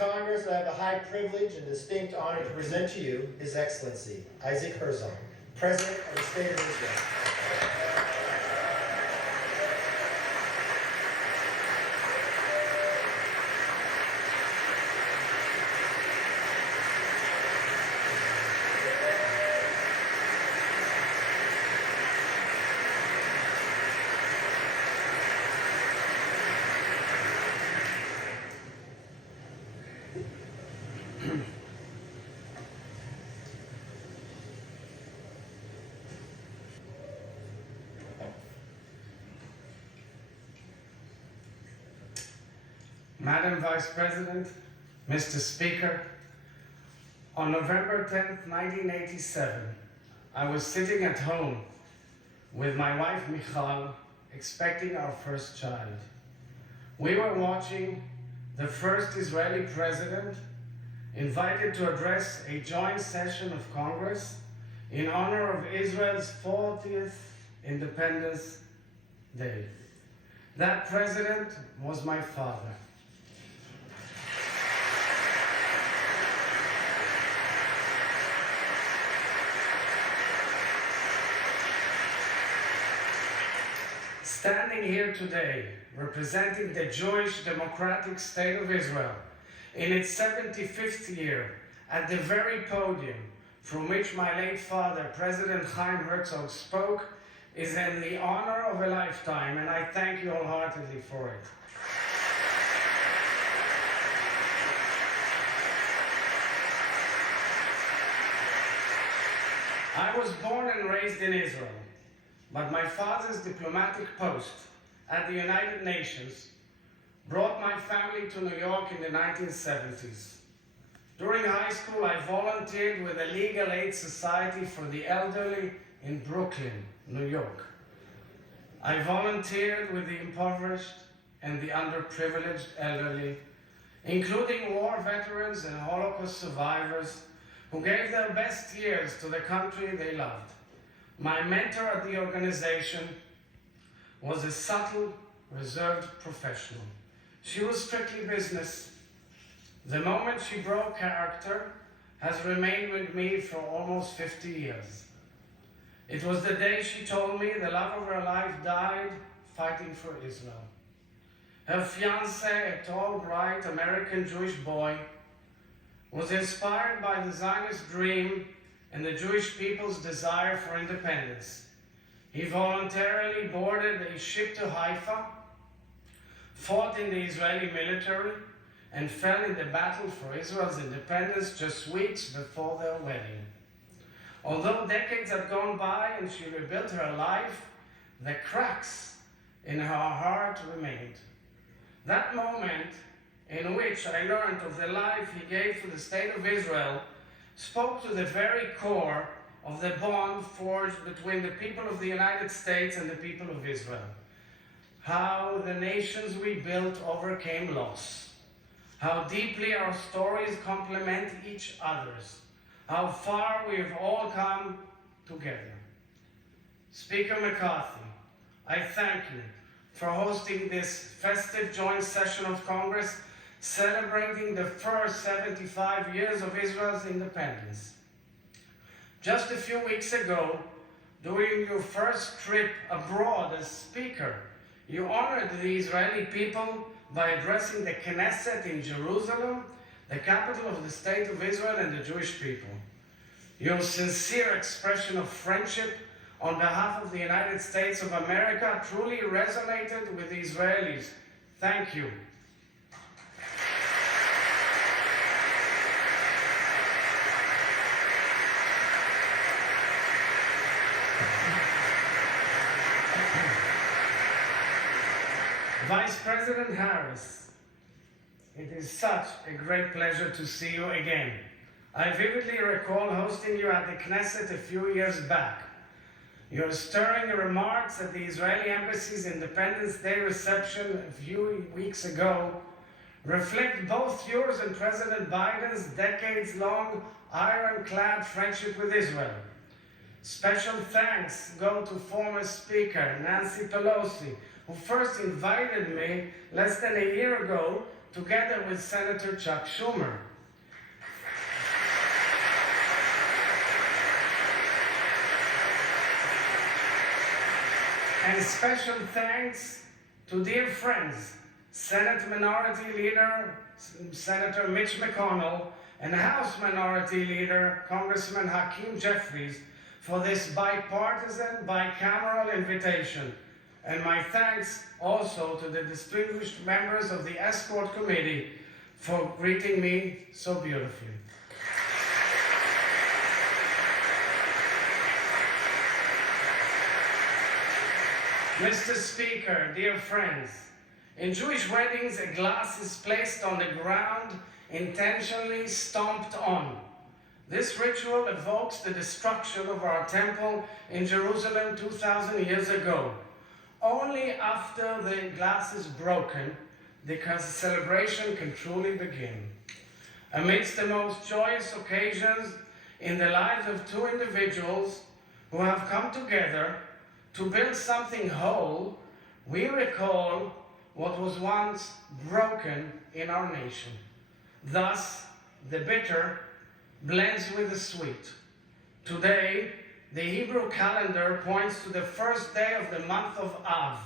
Congress, I have the high privilege and distinct honor to present to you His Excellency, Isaac Herzog, President of the State of Israel. Madam Vice President, Mr. Speaker, on November 10th, 1987, I was sitting at home with my wife Michal, expecting our first child. We were watching the first Israeli president invited to address a joint session of Congress in honor of Israel's 40th Independence Day. That president was my father. Standing here today, representing the Jewish Democratic State of Israel in its 75th year, at the very podium from which my late father, President Herzog, spoke, is in the honor of a lifetime, and I thank you wholeheartedly for it. I was born and raised in Israel, but my father's diplomatic post at the United Nations brought my family to New York in the 1970s. During high school, I volunteered with the Legal Aid Society for the Elderly in Brooklyn, New York. I volunteered with the impoverished and the underprivileged elderly, including war veterans and Holocaust survivors who gave their best years to the country they loved. My mentor at the organization was a subtle, reserved professional. She was strictly business. The moment she broke character has remained with me for almost 50 years. It was the day she told me the love of her life died fighting for Israel. Her fiancé, a tall, bright American Jewish boy, was inspired by the Zionist dream and the Jewish people's desire for independence. He voluntarily boarded a ship to Haifa, fought in the Israeli military, and fell in the battle for Israel's independence just weeks before their wedding. Although decades had gone by and she rebuilt her life, the cracks in her heart remained. That moment in which I learned of the life he gave to the State of Israel spoke to the very core of the bond forged between the people of the United States and the people of Israel. How the nations we built overcame loss. How deeply our stories complement each other's. How far we have all come together. Speaker McCarthy, I thank you for hosting this festive joint session of Congress celebrating the first 75 years of Israel's independence. Just a few weeks ago, during your first trip abroad as speaker, you honored the Israeli people by addressing the Knesset in Jerusalem, the capital of the State of Israel and the Jewish people. Your sincere expression of friendship on behalf of the United States of America truly resonated with the Israelis. Thank you. Vice President Harris, it is such a great pleasure to see you again. I vividly recall hosting you at the Knesset a few years back. Your stirring remarks at the Israeli Embassy's Independence Day reception a few weeks ago reflect both yours and President Biden's decades-long ironclad friendship with Israel. Special thanks go to former Speaker Nancy Pelosi, who first invited me less than a year ago together with Senator Chuck Schumer. And special thanks to dear friends, Senate Minority Leader Senator Mitch McConnell and House Minority Leader Congressman Hakeem Jeffries for this bipartisan, bicameral invitation. And my thanks also to the distinguished members of the Escort Committee for greeting me so beautifully. Mr. Speaker, dear friends, in Jewish weddings, a glass is placed on the ground, intentionally stomped on. This ritual evokes the destruction of our temple in Jerusalem 2,000 years ago. Only after the glass is broken, can the celebration can truly begin. Amidst the most joyous occasions in the lives of two individuals who have come together to build something whole, we recall what was once broken in our nation. Thus, the bitter blends with the sweet. Today, the Hebrew calendar points to the first day of the month of Av.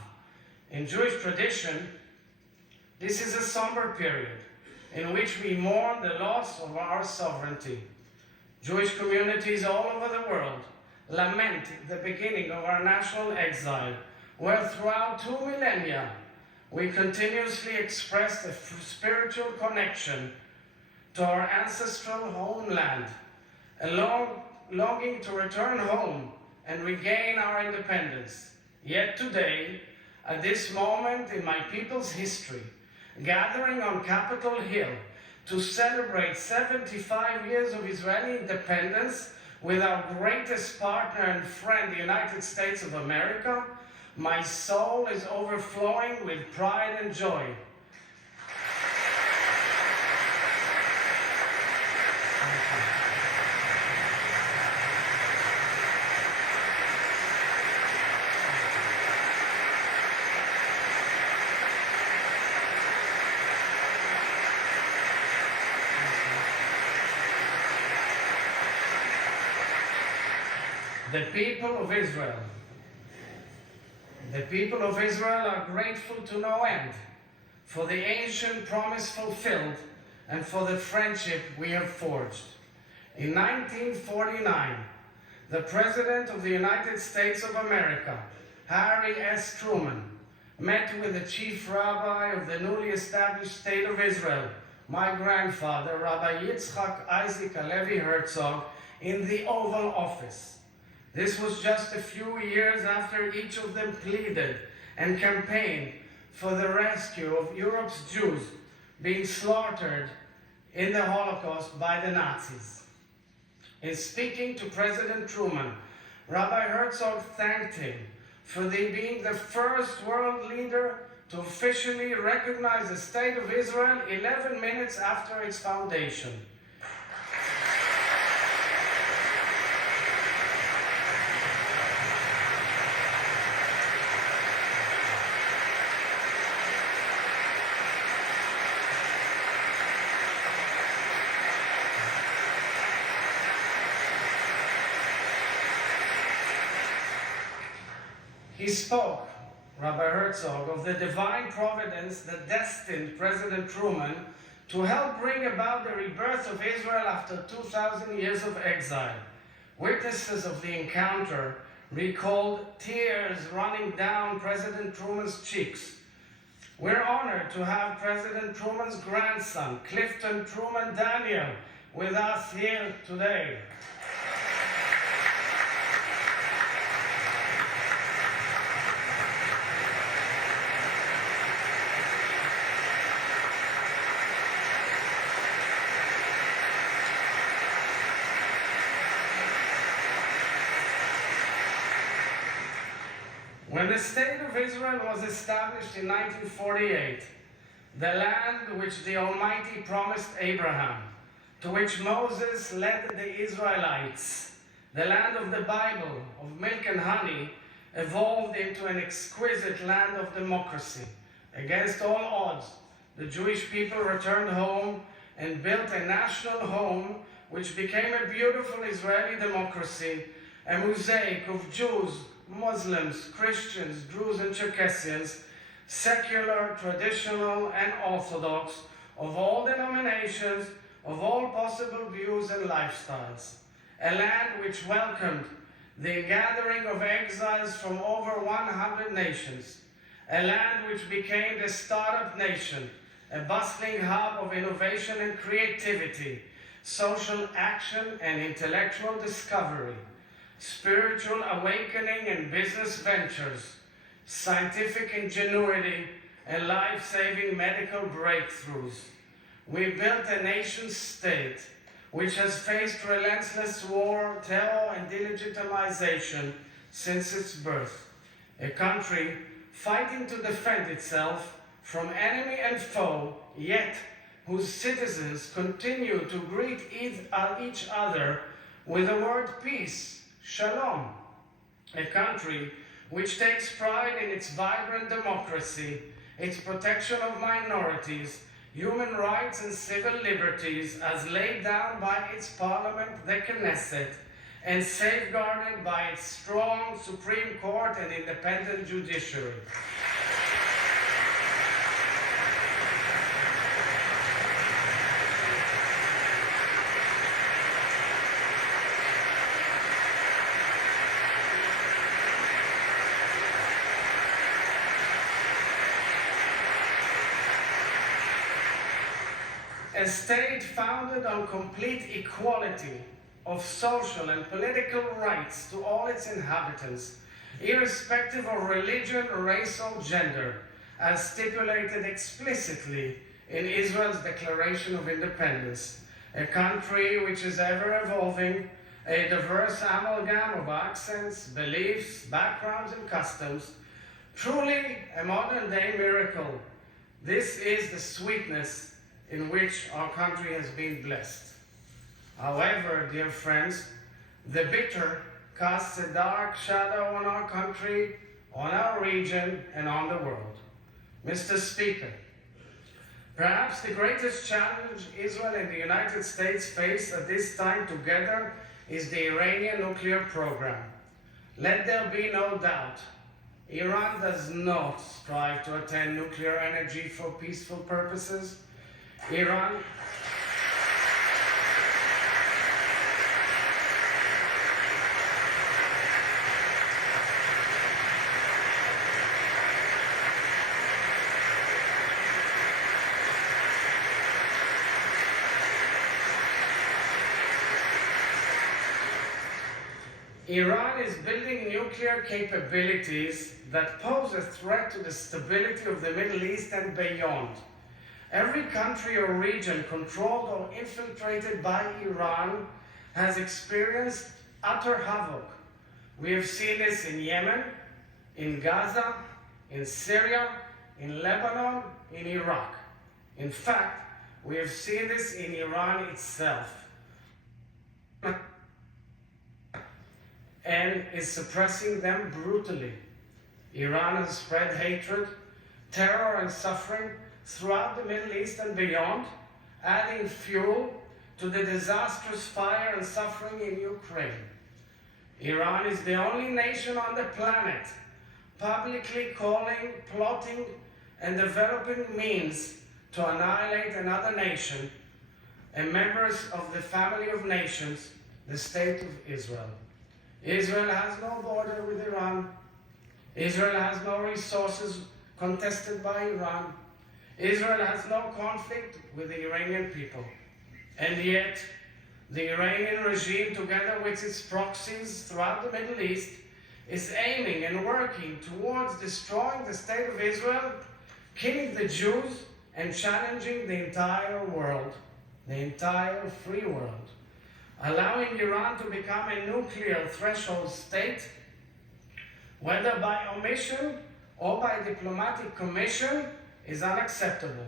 In Jewish tradition, this is a somber period in which we mourn the loss of our sovereignty. Jewish communities all over the world lament the beginning of our national exile, where throughout 2 millennia we continuously expressed a spiritual connection to our ancestral homeland, a longing to return home and regain our independence. Yet today, at this moment in my people's history, gathering on Capitol Hill to celebrate 75 years of Israeli independence with our greatest partner and friend, the United States of America, my soul is overflowing with pride and joy. The people of Israel. The people of Israel are grateful to no end for the ancient promise fulfilled and for the friendship we have forged. In 1949, the President of the United States of America, Harry S. Truman, met with the Chief Rabbi of the newly established State of Israel, my grandfather, Rabbi Yitzchak Isaac Alevi Herzog, in the Oval Office. This was just a few years after each of them pleaded and campaigned for the rescue of Europe's Jews being slaughtered in the Holocaust by the Nazis. In speaking to President Truman, Rabbi Herzog thanked him for being the first world leader to officially recognize the State of Israel 11 minutes after its foundation. He spoke, Rabbi Herzog, of the divine providence that destined President Truman to help bring about the rebirth of Israel after 2,000 years of exile. Witnesses of the encounter recalled tears running down President Truman's cheeks. We're honored to have President Truman's grandson, Clifton Truman Daniel, with us here today. When the State of Israel was established in 1948, the land which the Almighty promised Abraham, to which Moses led the Israelites, the land of the Bible, of milk and honey, evolved into an exquisite land of democracy. Against all odds, the Jewish people returned home and built a national home which became a beautiful Israeli democracy, a mosaic of Jews, Muslims, Christians, Druze and Circassians, secular, traditional and Orthodox, of all denominations, of all possible views and lifestyles. A land which welcomed the gathering of exiles from over 100 nations. A land which became the startup nation, a bustling hub of innovation and creativity, social action and intellectual discovery, spiritual awakening and business ventures, scientific ingenuity and life-saving medical breakthroughs. We built a nation-state which has faced relentless war, terror and delegitimization since its birth. A country fighting to defend itself from enemy and foe, yet whose citizens continue to greet each other with the word peace, shalom. A country which takes pride in its vibrant democracy, its protection of minorities, human rights and civil liberties as laid down by its parliament, the Knesset, and safeguarded by its strong Supreme Court and independent judiciary. A state founded on complete equality of social and political rights to all its inhabitants, irrespective of religion, race, or gender, as stipulated explicitly in Israel's Declaration of Independence. A country which is ever evolving, a diverse amalgam of accents, beliefs, backgrounds, and customs, truly a modern-day miracle. This is the sweetness in which our country has been blessed. However, dear friends, the bitter casts a dark shadow on our country, on our region, and on the world. Mr. Speaker, perhaps the greatest challenge Israel and the United States face at this time together is the Iranian nuclear program. Let there be no doubt, Iran does not strive to attain nuclear energy for peaceful purposes. Iran is building nuclear capabilities that pose a threat to the stability of the Middle East and beyond. Every country or region controlled or infiltrated by Iran has experienced utter havoc. We have seen this in Yemen, in Gaza, in Syria, in Lebanon, in Iraq. In fact, we have seen this in Iran itself, and is suppressing them brutally. Iran has spread hatred, terror, and suffering throughout the Middle East and beyond, adding fuel to the disastrous fire and suffering in Ukraine. Iran is the only nation on the planet publicly calling, plotting, and developing means to annihilate another nation, and members of the family of nations, the State of Israel. Israel has no border with Iran. Israel has no resources contested by Iran. Israel has no conflict with the Iranian people. And yet, the Iranian regime, together with its proxies throughout the Middle East, is aiming and working towards destroying the State of Israel, killing the Jews, and challenging the entire world, the entire free world. Allowing Iran to become a nuclear threshold state, whether by omission or by diplomatic commission, is unacceptable.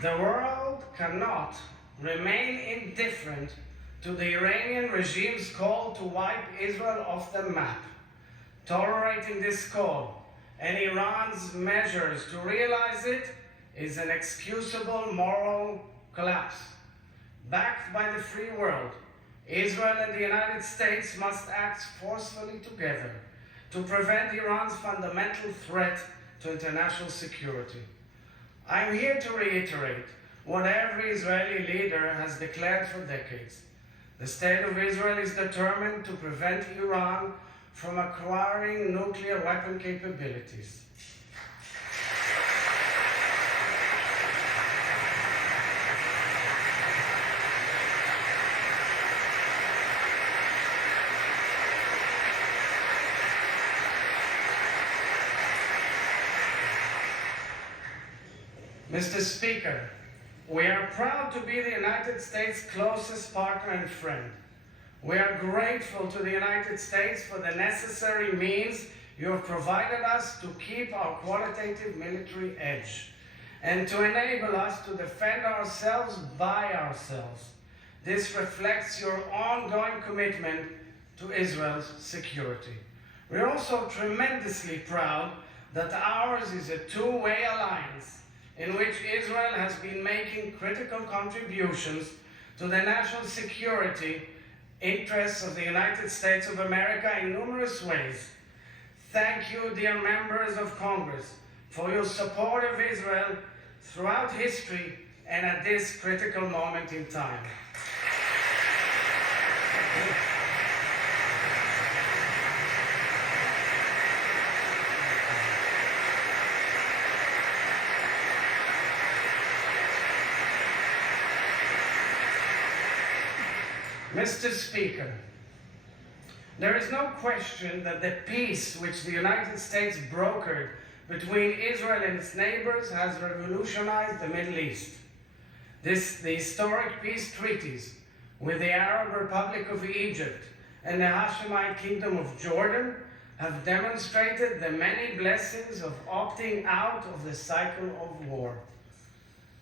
The world cannot remain indifferent to the Iranian regime's call to wipe Israel off the map. Tolerating this call and Iran's measures to realize it is an excusable moral collapse. Backed by the free world, Israel and the United States must act forcefully together to prevent Iran's fundamental threat to international security. I am here to reiterate what every Israeli leader has declared for decades. The State of Israel is determined to prevent Iran from acquiring nuclear weapon capabilities. Mr. Speaker, we are proud to be the United States' closest partner and friend. We are grateful to the United States for the necessary means you have provided us to keep our qualitative military edge and to enable us to defend ourselves by ourselves. This reflects your ongoing commitment to Israel's security. We're also tremendously proud that ours is a two-way alliance in which Israel has been making critical contributions to the national security interests of the United States of America in numerous ways. Thank you, dear members of Congress, for your support of Israel throughout history and at this critical moment in time. Mr. Speaker, there is no question that the peace which the United States brokered between Israel and its neighbors has revolutionized the Middle East. The historic peace treaties with the Arab Republic of Egypt and the Hashemite Kingdom of Jordan have demonstrated the many blessings of opting out of the cycle of war.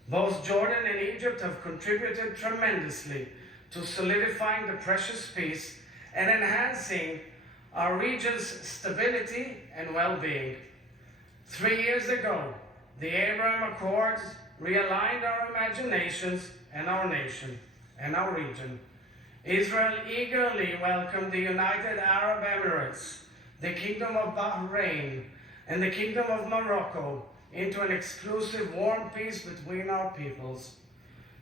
Both Jordan and Egypt have contributed tremendously to solidifying the precious peace and enhancing our region's stability and well-being. 3 years ago, the Abraham Accords realigned our imaginations and our nation and our region. Israel eagerly welcomed the United Arab Emirates, the Kingdom of Bahrain, and the Kingdom of Morocco into an exclusive warm peace between our peoples.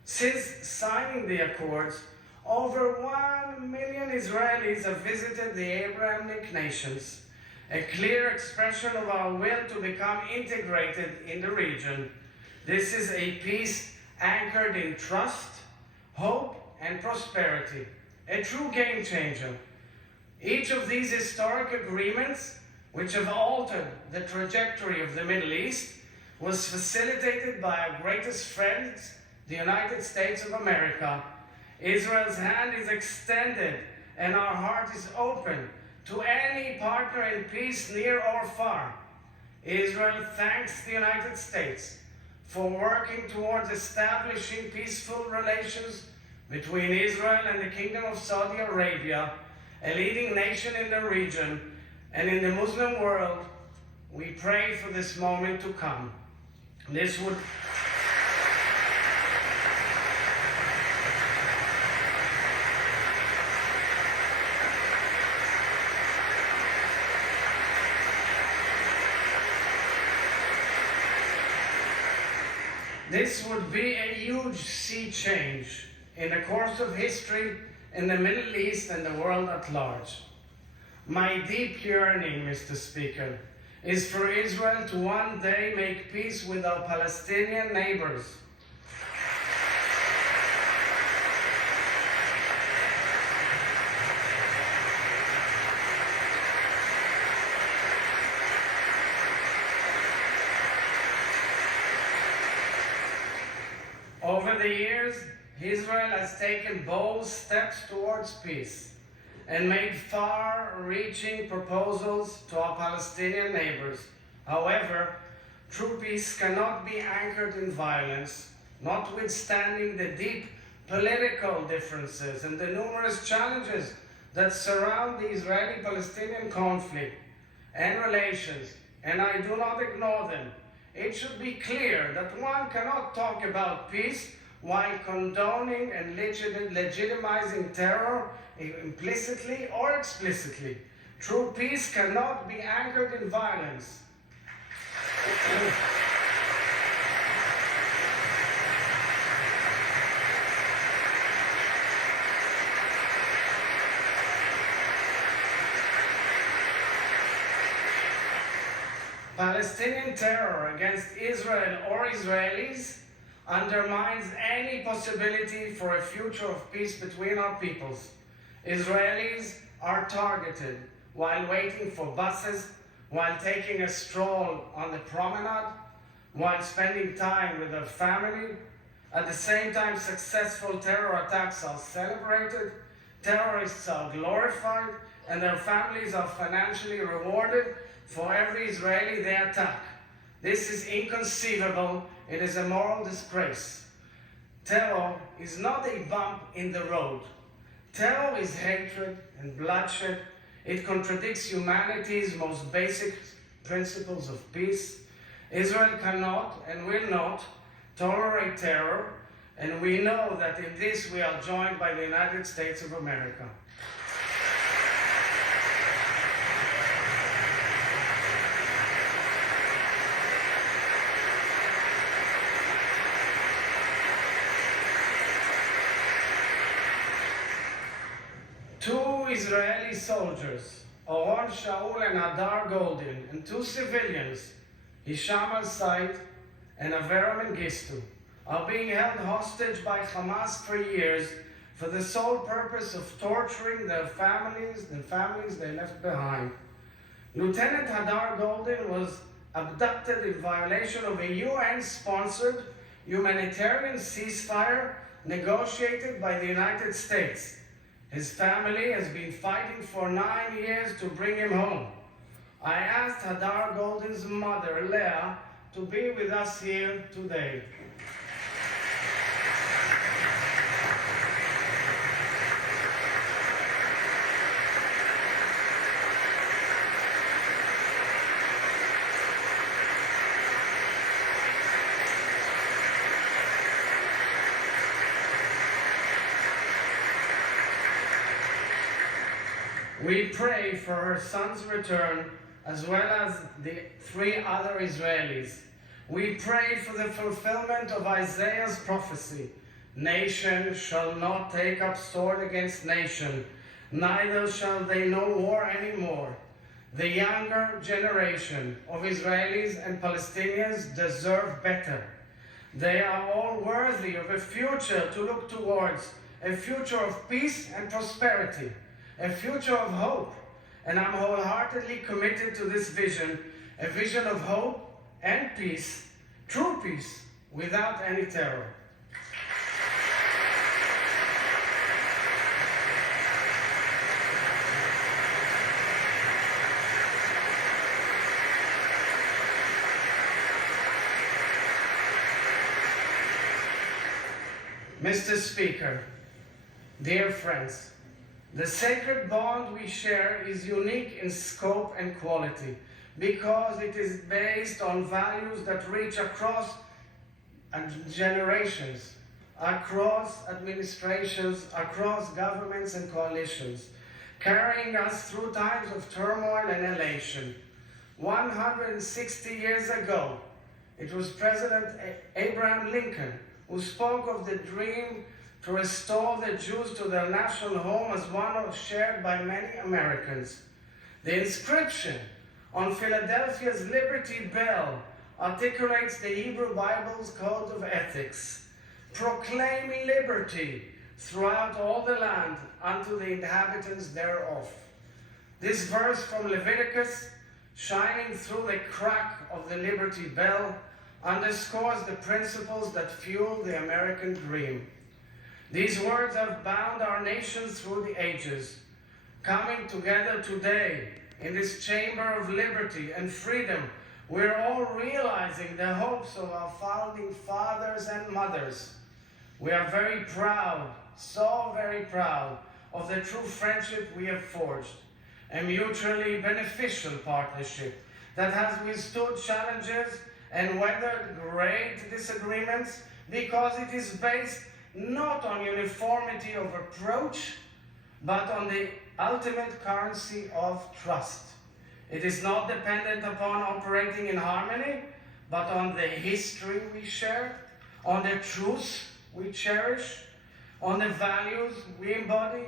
Since signing the accords, over 1 million Israelis have visited the Abrahamic nations, a clear expression of our will to become integrated in the region. This is a peace anchored in trust, hope, and prosperity, a true game changer. Each of these historic agreements, which have altered the trajectory of the Middle East, was facilitated by our greatest friends, the United States of America. Israel's hand is extended and our heart is open to any partner in peace, near or far. Israel thanks the United States for working towards establishing peaceful relations between Israel and the Kingdom of Saudi Arabia, a leading nation in the region and in the Muslim world. We pray for this moment to come. This would be a huge sea change in the course of history in the Middle East and the world at large. My deep yearning, Mr. Speaker, is for Israel to one day make peace with our Palestinian neighbors. Over the years, Israel has taken bold steps towards peace and made far-reaching proposals to our Palestinian neighbors. However, true peace cannot be anchored in violence notwithstanding the deep political differences and the numerous challenges that surround the Israeli-Palestinian conflict and relations, and I do not ignore them. It should be clear that one cannot talk about peace while condoning and legitimizing terror implicitly or explicitly. True peace cannot be anchored in violence. Palestinian terror against Israel or Israelis undermines any possibility for a future of peace between our peoples. Israelis are targeted while waiting for buses, while taking a stroll on the promenade, while spending time with their family. At the same time, successful terror attacks are celebrated, terrorists are glorified, and their families are financially rewarded for every Israeli they attack. This is inconceivable. It is a moral disgrace. Terror is not a bump in the road. Terror is hatred and bloodshed. It contradicts humanity's most basic principles of peace. Israel cannot and will not tolerate terror, and we know that in this we are joined by the United States of America. Two Israeli soldiers, Oron Shaul and Hadar Goldin, and two civilians, Hisham al-Said and Avera Mengistu, are being held hostage by Hamas for years for the sole purpose of torturing their families, the families they left behind. Lieutenant Hadar Goldin was abducted in violation of a UN-sponsored humanitarian ceasefire negotiated by the United States. His family has been fighting for 9 years to bring him home. I asked Hadar Goldin's mother, Leah, to be with us here today. We pray for her son's return, as well as the 3 other Israelis. We pray for the fulfillment of Isaiah's prophecy. Nation shall not take up sword against nation, neither shall they know war anymore. The younger generation of Israelis and Palestinians deserve better. They are all worthy of a future to look towards, a future of peace and prosperity, a future of hope, and I'm wholeheartedly committed to this vision, a vision of hope and peace, true peace, without any terror. Mr. Speaker, dear friends, the sacred bond we share is unique in scope and quality because it is based on values that reach across generations, across administrations, across governments and coalitions, carrying us through times of turmoil and elation. 160 years ago, it was President Abraham Lincoln who spoke of the dream to restore the Jews to their national home as one shared by many Americans. The inscription on Philadelphia's Liberty Bell articulates the Hebrew Bible's code of ethics, proclaiming liberty throughout all the land unto the inhabitants thereof. This verse from Leviticus, shining through the crack of the Liberty Bell, underscores the principles that fuel the American dream. These words have bound our nation through the ages. Coming together today in this chamber of liberty and freedom, we're all realizing the hopes of our founding fathers and mothers. We are very proud, so very proud, of the true friendship we have forged, a mutually beneficial partnership that has withstood challenges and weathered great disagreements because it is based not on uniformity of approach, but on the ultimate currency of trust. It is not dependent upon operating in harmony, but on the history we share, on the truths we cherish, on the values we embody.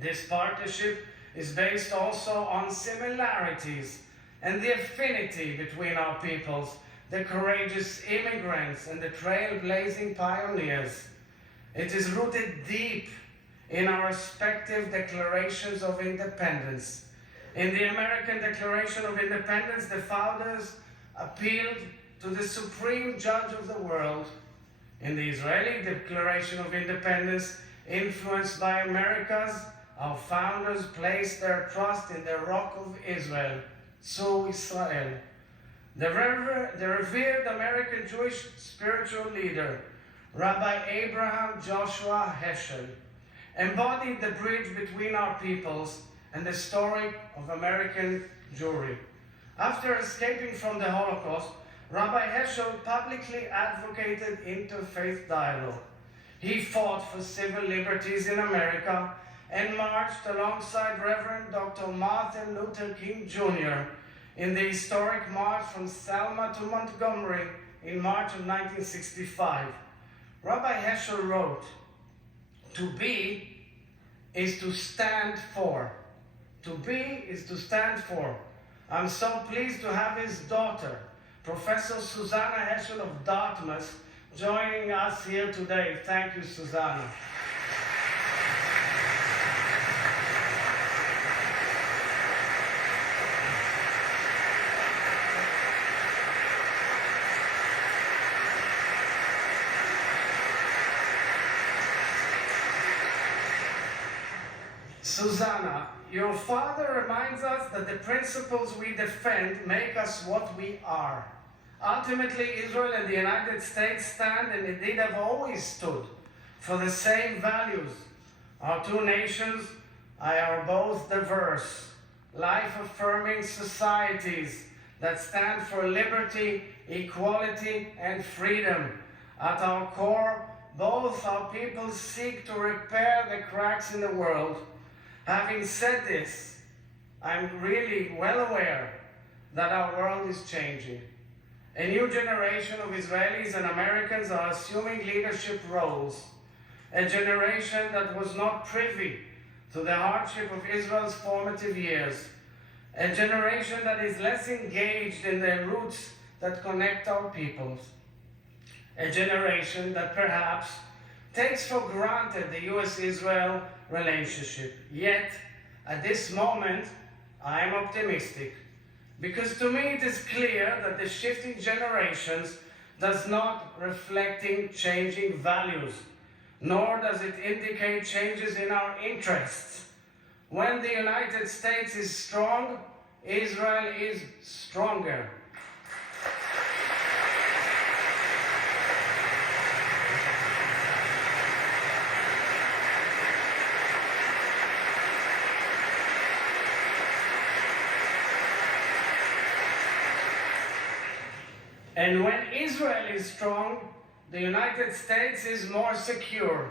This partnership is based also on similarities and the affinity between our peoples, the courageous immigrants and the trailblazing pioneers. It is rooted deep in our respective declarations of independence. In the American Declaration of Independence, the founders appealed to the supreme judge of the world. In the Israeli Declaration of Independence, influenced by America's, our founders placed their trust in the Rock of Israel, Tzur Israel. The revered American Jewish spiritual leader, Rabbi Abraham Joshua Heschel, embodied the bridge between our peoples and the story of American Jewry. After escaping from the Holocaust, Rabbi Heschel publicly advocated interfaith dialogue. He fought for civil liberties in America and marched alongside Reverend Dr. Martin Luther King Jr. in the historic march from Selma to Montgomery in March of 1965. Rabbi Heschel wrote, "To be is to stand for. To be is to stand for." I'm so pleased to have his daughter, Professor Susanna Heschel of Dartmouth, joining us here today. Thank you, Susanna. Susanna, your father reminds us that the principles we defend make us what we are. Ultimately, Israel and the United States stand and indeed have always stood for the same values. Our two nations are both diverse, life-affirming societies that stand for liberty, equality, and freedom. At our core, both our peoples seek to repair the cracks in the world. Having said this, I'm really well aware that our world is changing. A new generation of Israelis and Americans are assuming leadership roles. A generation that was not privy to the hardship of Israel's formative years. A generation that is less engaged in the roots that connect our peoples. A generation that perhaps takes for granted the US-Israel relationship. Yet, at this moment, I am optimistic, because to me it is clear that the shifting generations does not reflecting changing values, nor does it indicate changes in our interests. When the United States is strong, Israel is stronger. And when Israel is strong, the United States is more secure.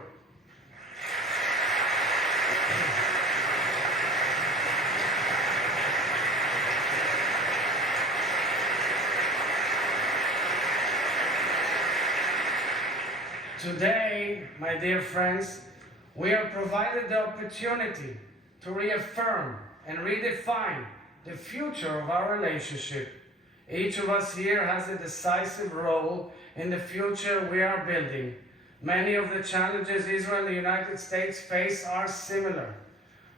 Today, my dear friends, we are provided the opportunity to reaffirm and redefine the future of our relationship. Each of us here has a decisive role in the future we are building. Many of the challenges Israel and the United States face are similar.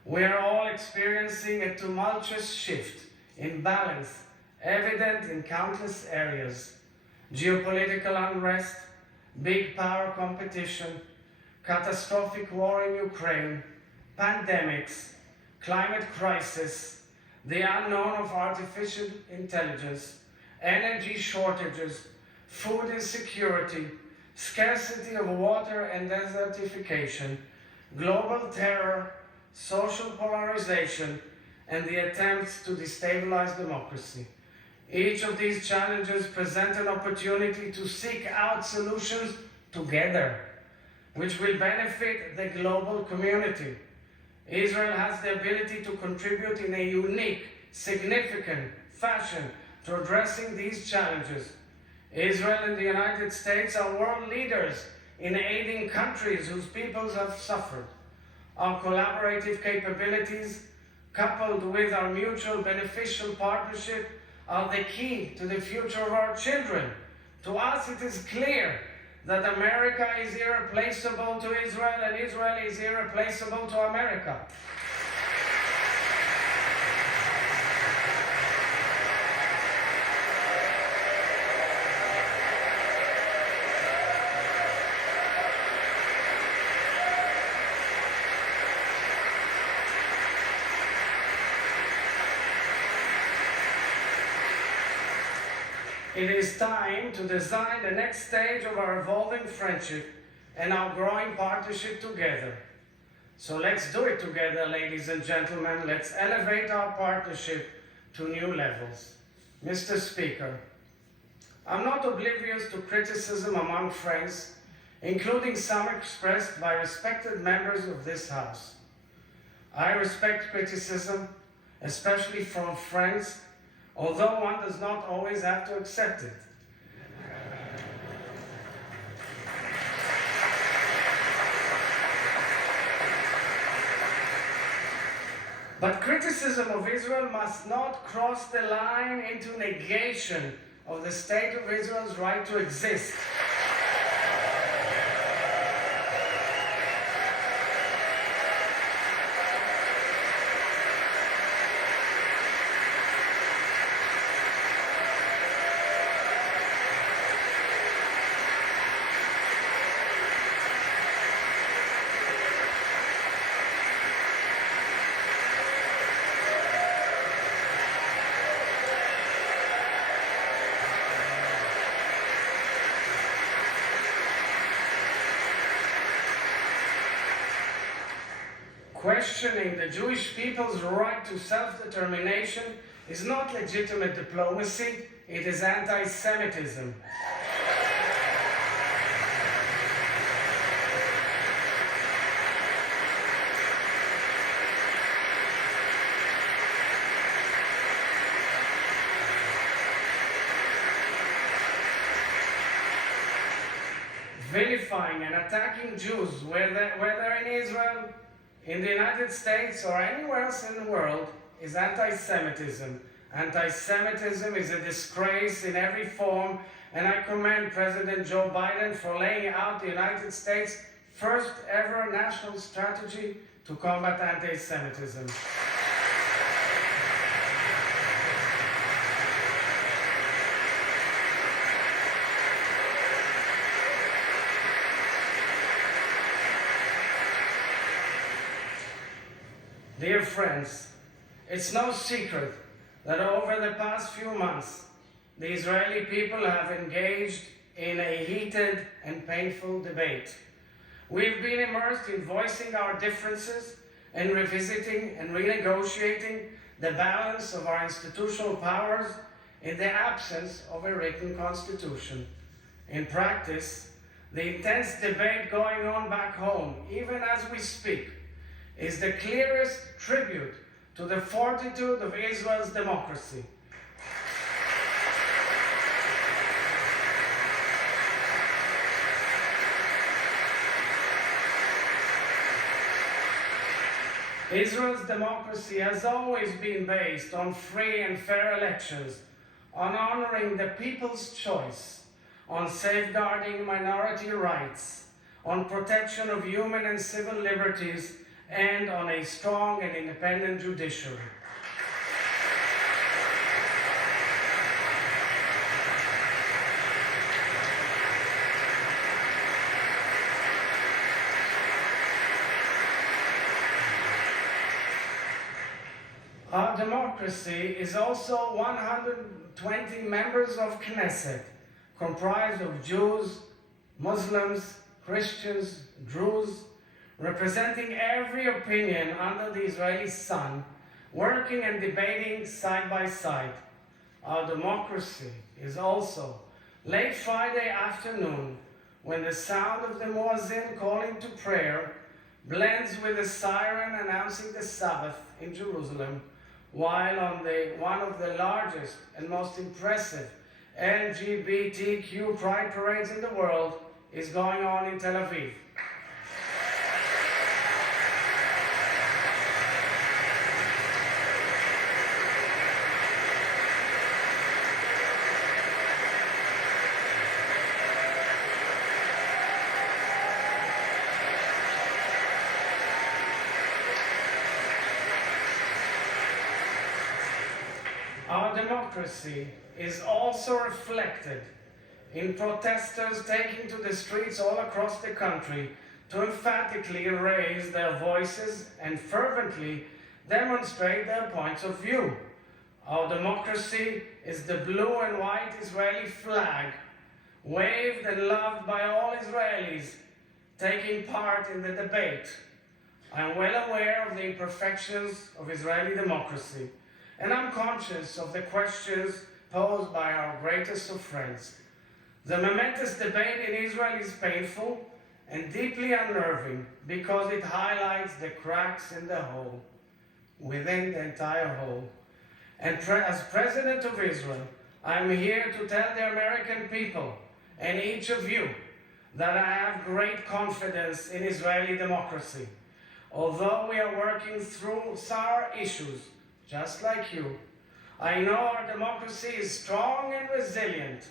We are all experiencing a tumultuous shift in balance, evident in countless areas. Geopolitical unrest, big power competition, catastrophic war in Ukraine, pandemics, climate crisis, the unknown of artificial intelligence, energy shortages, food insecurity, scarcity of water and desertification, global terror, social polarization, and the attempts to destabilize democracy. Each of these challenges present an opportunity to seek out solutions together, which will benefit the global community. Israel has the ability to contribute in a unique, significant fashion to addressing these challenges. Israel and the United States are world leaders in aiding countries whose peoples have suffered. Our collaborative capabilities, coupled with our mutual beneficial partnership, are the key to the future of our children. To us, it is clear that America is irreplaceable to Israel and Israel is irreplaceable to America. It is time to design the next stage of our evolving friendship and our growing partnership together. So let's do it together, ladies and gentlemen. Let's elevate our partnership to new levels. Mr. Speaker, I'm not oblivious to criticism among friends, including some expressed by respected members of this House. I respect criticism, especially from friends, although one does not always have to accept it. But criticism of Israel must not cross the line into negation of the state of Israel's right to exist. Questioning the Jewish people's right to self-determination is not legitimate diplomacy, it is anti-Semitism. Vilifying and attacking Jews, whether in Israel, in the United States, or anywhere else in the world, is anti-Semitism. Anti-Semitism is a disgrace in every form, and I commend President Joe Biden for laying out the United States' first ever national strategy to combat anti-Semitism. Dear friends, it's no secret that over the past few months, the Israeli people have engaged in a heated and painful debate. We've been immersed in voicing our differences and revisiting and renegotiating the balance of our institutional powers in the absence of a written constitution. In practice, the intense debate going on back home, even as we speak, is the clearest tribute to the fortitude of Israel's democracy. Israel's democracy has always been based on free and fair elections, on honoring the people's choice, on safeguarding minority rights, on protection of human and civil liberties, and on a strong and independent judiciary. Our Our democracy is also 120 members of Knesset, comprised of Jews, Muslims, Christians, Druze, representing every opinion under the Israeli sun, working and debating side by side. Our democracy is also late Friday afternoon, when the sound of the muezzin calling to prayer blends with the siren announcing the Sabbath in Jerusalem, while on one of the largest and most impressive LGBTQ pride parades in the world is going on in Tel Aviv. Our democracy is also reflected in protesters taking to the streets all across the country to emphatically raise their voices and fervently demonstrate their points of view. Our democracy is the blue and white Israeli flag, waved and loved by all Israelis taking part in the debate. I am well aware of the imperfections of Israeli democracy, and I'm conscious of the questions posed by our greatest of friends. The momentous debate in Israel is painful and deeply unnerving because it highlights the cracks in the whole, within the entire whole. And as President of Israel, I'm here to tell the American people and each of you that I have great confidence in Israeli democracy. Although we are working through sour issues, just like you, I know our democracy is strong and resilient.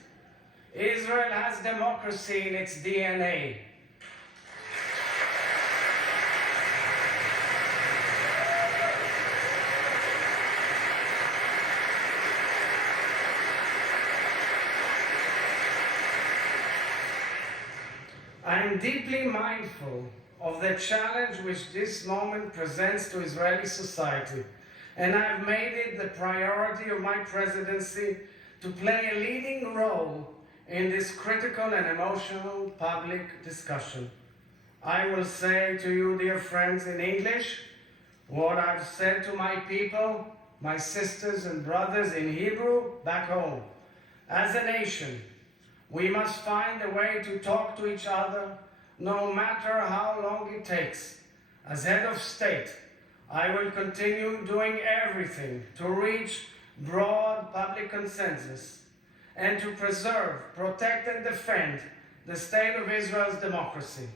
Israel has democracy in its DNA. I am deeply mindful of the challenge which this moment presents to Israeli society, and I have made it the priority of my presidency to play a leading role in this critical and emotional public discussion. I will say to you, dear friends, in English, what I've said to my people, my sisters and brothers in Hebrew back home. As a nation, we must find a way to talk to each other, no matter how long it takes. As head of state, I will continue doing everything to reach broad public consensus and to preserve, protect, and defend the state of Israel's democracy.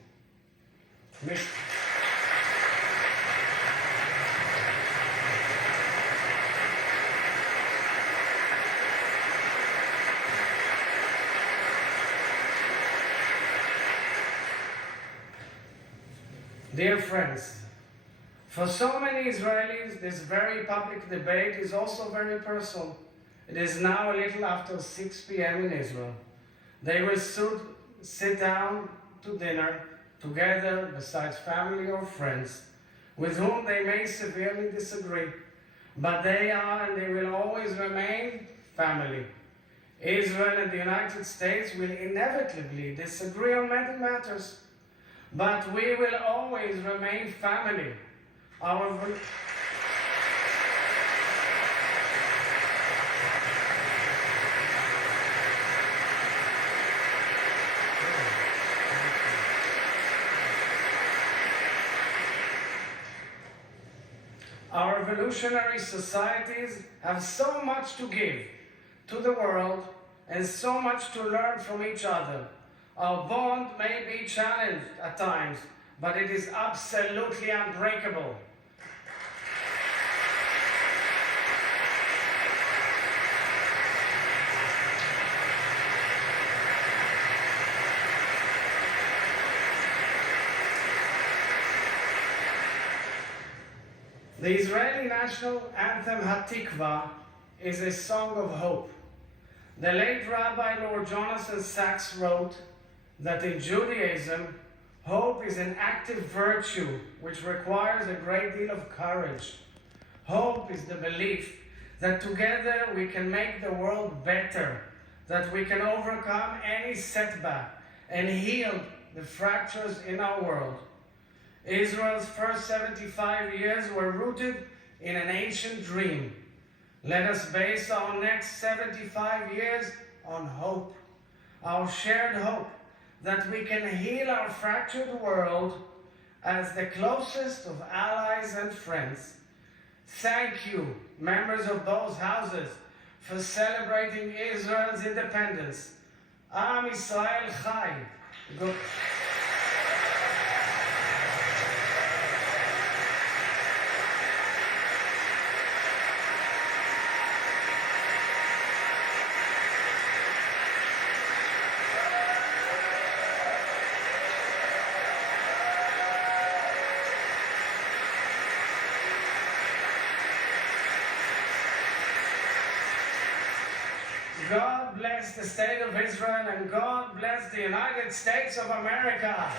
Dear friends, for so many Israelis, this very public debate is also very personal. It is now a little after 6 p.m. in Israel. They will soon sit down to dinner together besides family or friends with whom they may severely disagree, but they are and they will always remain family. Israel and the United States will inevitably disagree on many matters, but we will always remain family. Our revolutionary societies have so much to give to the world and so much to learn from each other. Our bond may be challenged at times, but it is absolutely unbreakable. The Israeli national anthem Hatikva is a song of hope. The late Rabbi Lord Jonathan Sachs wrote that in Judaism, hope is an active virtue which requires a great deal of courage. Hope is the belief that together we can make the world better, that we can overcome any setback and heal the fractures in our world. Israel's first 75 years were rooted in an ancient dream. Let us base our next 75 years on hope, our shared hope that we can heal our fractured world as the closest of allies and friends. Thank you, members of those houses, for celebrating Israel's independence. Am Yisrael Chai. God bless the state of Israel and God bless the United States of America.